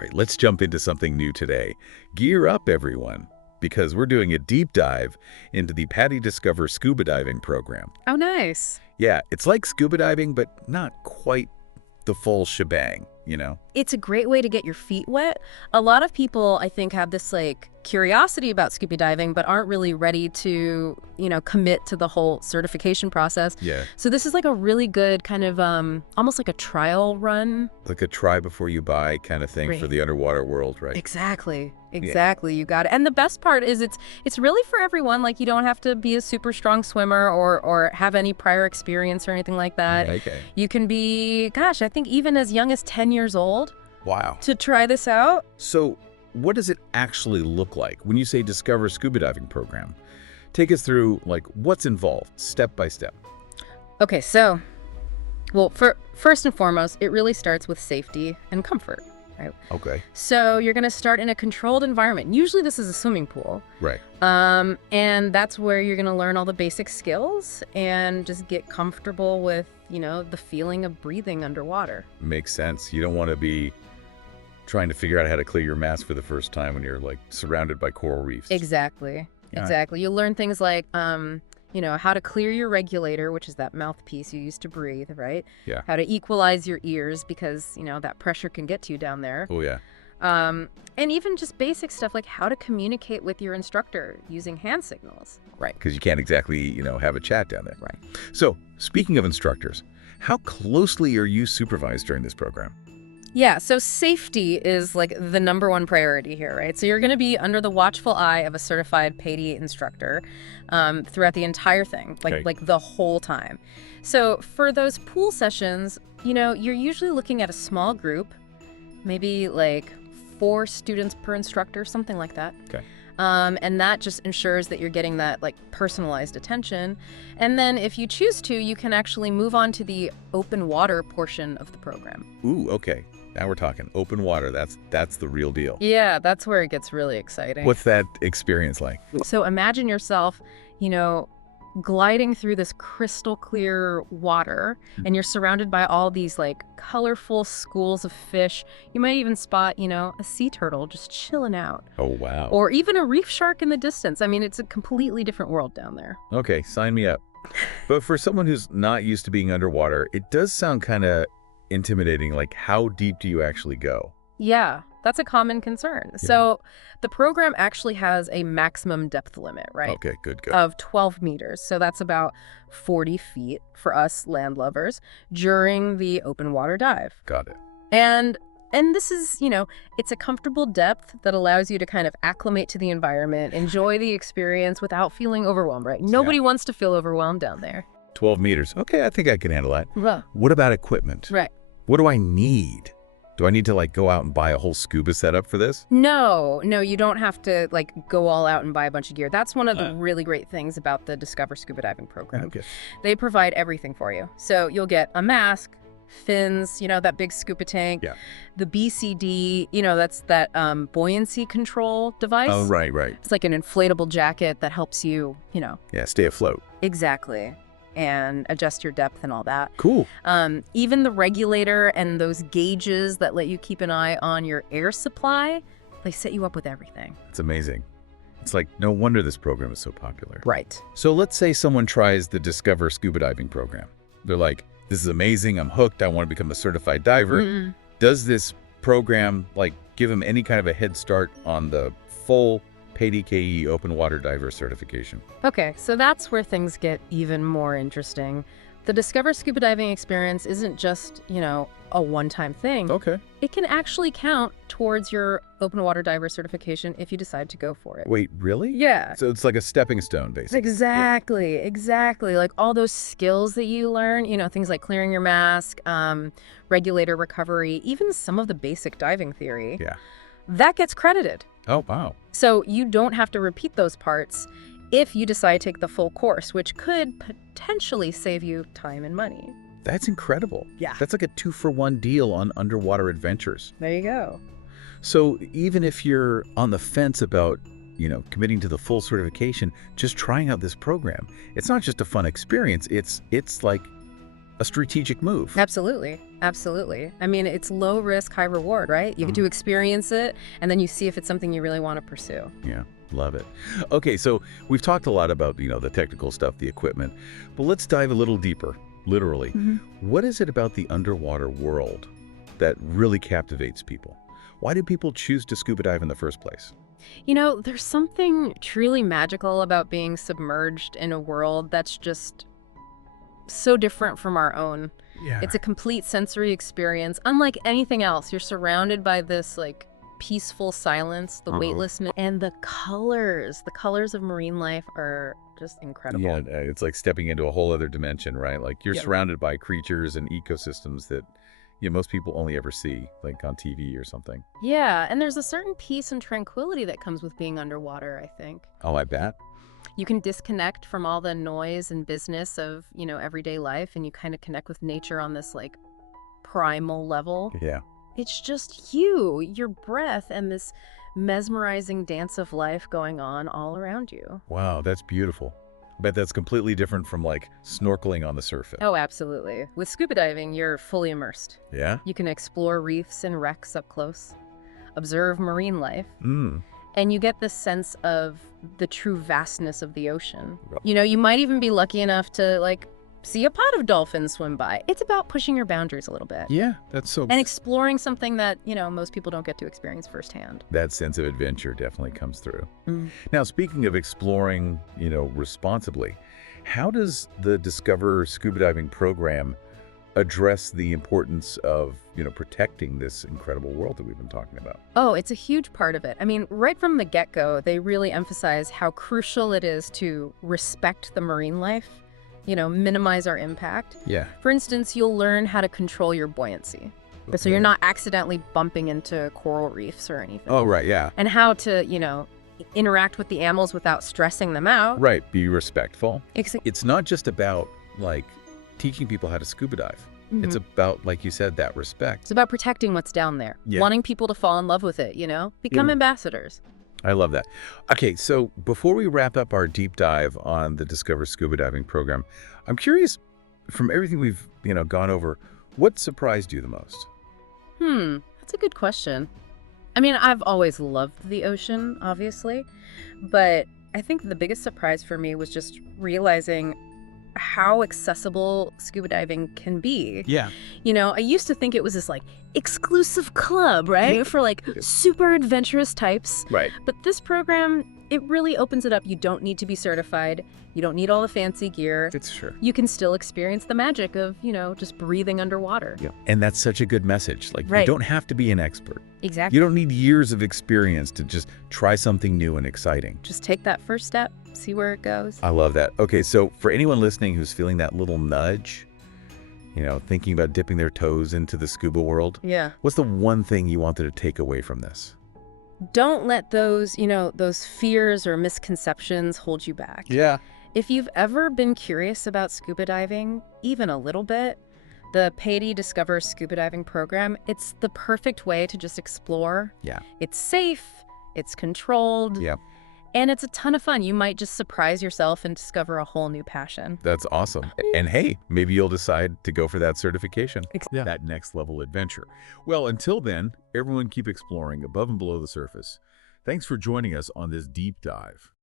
All right, let's jump into something new today. Gear up, everyone, because we're doing a deep dive into the Patty Discover Scuba Diving program. Oh, nice. Yeah, it's like scuba diving, but not quite the full shebang, you know? It's a great way to get your feet wet. A lot of people, I think, have this curiosity about scuba diving, but aren't really ready to, commit to the whole certification process. Yeah. So this is like a really good kind of almost like a trial run. Like a try before you buy kind of thing for Right. the underwater world, right? Exactly. Exactly. You got it. And the best part is it's really for everyone. Like, you don't have to be a super strong swimmer or have any prior experience or anything like that. Okay. You can be, gosh, I think even as young as 10 years old Wow. to try this out. So what does it actually look like when you say Discover Scuba Diving Program? Take us through, what's involved, step by step. Okay, so, well, first and foremost, it really starts with safety and comfort, right? Okay. So you're going to start in a controlled environment. Usually this is a swimming pool. Right. And that's where you're going to learn all the basic skills and just get comfortable with, the feeling of breathing underwater. Makes sense. You don't want to be trying to figure out how to clear your mask for the first time when you're surrounded by coral reefs. Exactly. Yeah. Exactly. You'll learn things like, how to clear your regulator, which is that mouthpiece you use to breathe, right? Yeah. How to equalize your ears because, that pressure can get to you down there. Oh, yeah. And even just basic stuff like how to communicate with your instructor using hand signals. Right, because you can't exactly, have a chat down there. Right. So, speaking of instructors, how closely are you supervised during this program? Yeah, so safety is the #1 priority here, right? So you're going to be under the watchful eye of a certified PADI instructor throughout the entire thing, Okay. the whole time. So for those pool sessions, you're usually looking at a small group, maybe 4 students per instructor, something like that. Okay. And that just ensures that you're getting that personalized attention. And then if you choose to, you can actually move on to the open water portion of the program. Ooh, okay. Now we're talking open water. That's the real deal. Yeah, that's where it gets really exciting. What's that experience like? So imagine yourself, gliding through this crystal clear water, and you're surrounded by all these colorful schools of fish. You might even spot, a sea turtle just chilling out. Oh, wow. Or even a reef shark in the distance. I mean, it's a completely different world down there. Okay, sign me up. But for someone who's not used to being underwater, it does sound kind of intimidating. How deep do you actually go? Yeah, that's a common concern. So the program actually has a maximum depth limit, right? Okay, good. Of 12 meters. So that's about 40 feet for us land lovers during the open water dive. Got it. And this is, it's a comfortable depth that allows you to kind of acclimate to the environment, enjoy the experience without feeling overwhelmed, right? Nobody wants to feel overwhelmed down there. 12 meters. Okay, I think I can handle that. Right. What about equipment? Right. What do I need? Do I need to go out and buy a whole scuba setup for this? No, you don't have to go all out and buy a bunch of gear. That's one of the really great things about the Discover Scuba Diving program. Okay. They provide everything for you. So you'll get a mask, fins, that big scuba tank, Yeah. the BCD, that's that buoyancy control device. Oh, right. It's like an inflatable jacket that helps you, Yeah, stay afloat. exactly, and adjust your depth and all that. Cool. Even the regulator and those gauges that let you keep an eye on your air supply, they set you up with everything. It's amazing. It's no wonder this program is so popular. Right. So let's say someone tries the Discover Scuba Diving program. They're like, this is amazing. I'm hooked. I want to become a certified diver. Mm-mm. Does this program give them any kind of a head start on the full PADI open water diver certification? Okay, so that's where things get even more interesting. The Discover Scuba Diving experience isn't just, a one-time thing. Okay. It can actually count towards your open water diver certification if you decide to go for it. Wait, really? Yeah. So it's like a stepping stone, basically. Exactly. All those skills that you learn, things like clearing your mask, regulator recovery, even some of the basic diving theory. Yeah. That gets credited. Oh, wow. So you don't have to repeat those parts if you decide to take the full course, which could potentially save you time and money. That's incredible. Yeah. That's like a 2-for-1 deal on underwater adventures. There you go. So even if you're on the fence about, committing to the full certification, just trying out this program, it's not just a fun experience. It's a strategic move. Absolutely. Absolutely. I mean, it's low risk, high reward, right? You get to experience it, and then you see if it's something you really want to pursue. Yeah, love it. Okay, so we've talked a lot about, the technical stuff, the equipment, but let's dive a little deeper, literally. What is it about the underwater world that really captivates people? Why do people choose to scuba dive in the first place? There's something truly magical about being submerged in a world that's just so different from our own. Yeah. It's a complete sensory experience, unlike anything else. You're surrounded by this, like, peaceful silence, the weightlessness, and the colors. The colors of marine life are just incredible. Yeah, it's like stepping into a whole other dimension, right? Like you're Yep. surrounded by creatures and ecosystems that most people only ever see, like on TV or something. Yeah, and there's a certain peace and tranquility that comes with being underwater, I think. Oh, I bet. You can disconnect from all the noise and business of, everyday life, and you kind of connect with nature on this, like, primal level. Yeah. It's just you, your breath, and this mesmerizing dance of life going on all around you. Wow, that's beautiful. I bet that's completely different from like snorkeling on the surface. Oh, absolutely. With scuba diving, you're fully immersed. Yeah? You can explore reefs and wrecks up close, observe marine life, Mm. and you get this sense of the true vastness of the ocean. Yep. You might even be lucky enough to, like, see a pod of dolphins swim by. It's about pushing your boundaries a little bit. Yeah, that's so... And exploring something that, most people don't get to experience firsthand. That sense of adventure definitely comes through. Mm. Now, speaking of exploring, responsibly, how does the Discover Scuba Diving program address the importance of, protecting this incredible world that we've been talking about? Oh, it's a huge part of it. I mean, right from the get-go, they really emphasize how crucial it is to respect the marine life, minimize our impact. Yeah. For instance, you'll learn how to control your buoyancy, so you're not accidentally bumping into coral reefs or anything. Oh, right, yeah. And how to, interact with the animals without stressing them out. Right, be respectful. Ex- It's not just about, like, teaching people how to scuba dive. It's about, like you said, that respect. It's about protecting what's down there, Yeah. wanting people to fall in love with it, become Yeah. ambassadors. I love that. Okay, so before we wrap up our deep dive on the Discover Scuba Diving program, I'm curious, from everything we've, gone over, what surprised you the most? That's a good question. I mean, I've always loved the ocean, obviously, but I think the biggest surprise for me was just realizing how accessible scuba diving can be. Yeah. I used to think it was this, like, exclusive club, right? For, like, super adventurous types. Right. But this program, it really opens it up. You don't need to be certified. You don't need all the fancy gear. It's sure. You can still experience the magic of, just breathing underwater. Yeah. And that's such a good message. Like, you Right. don't have to be an expert. Exactly. You don't need years of experience to just try something new and exciting. Just take that first step, see where it goes. I love that. Okay, so for anyone listening who's feeling that little nudge, thinking about dipping their toes into the scuba world, Yeah. what's the one thing you wanted to take away from this? Don't let those, those fears or misconceptions hold you back. Yeah. If you've ever been curious about scuba diving, even a little bit, the Payday Discover Scuba Diving program, it's the perfect way to just explore. Yeah. It's safe, it's controlled, Yeah. and it's a ton of fun. You might just surprise yourself and discover a whole new passion. That's awesome. And hey, maybe you'll decide to go for that certification. Yeah. That next level adventure. Well, until then, everyone keep exploring above and below the surface. Thanks for joining us on this deep dive.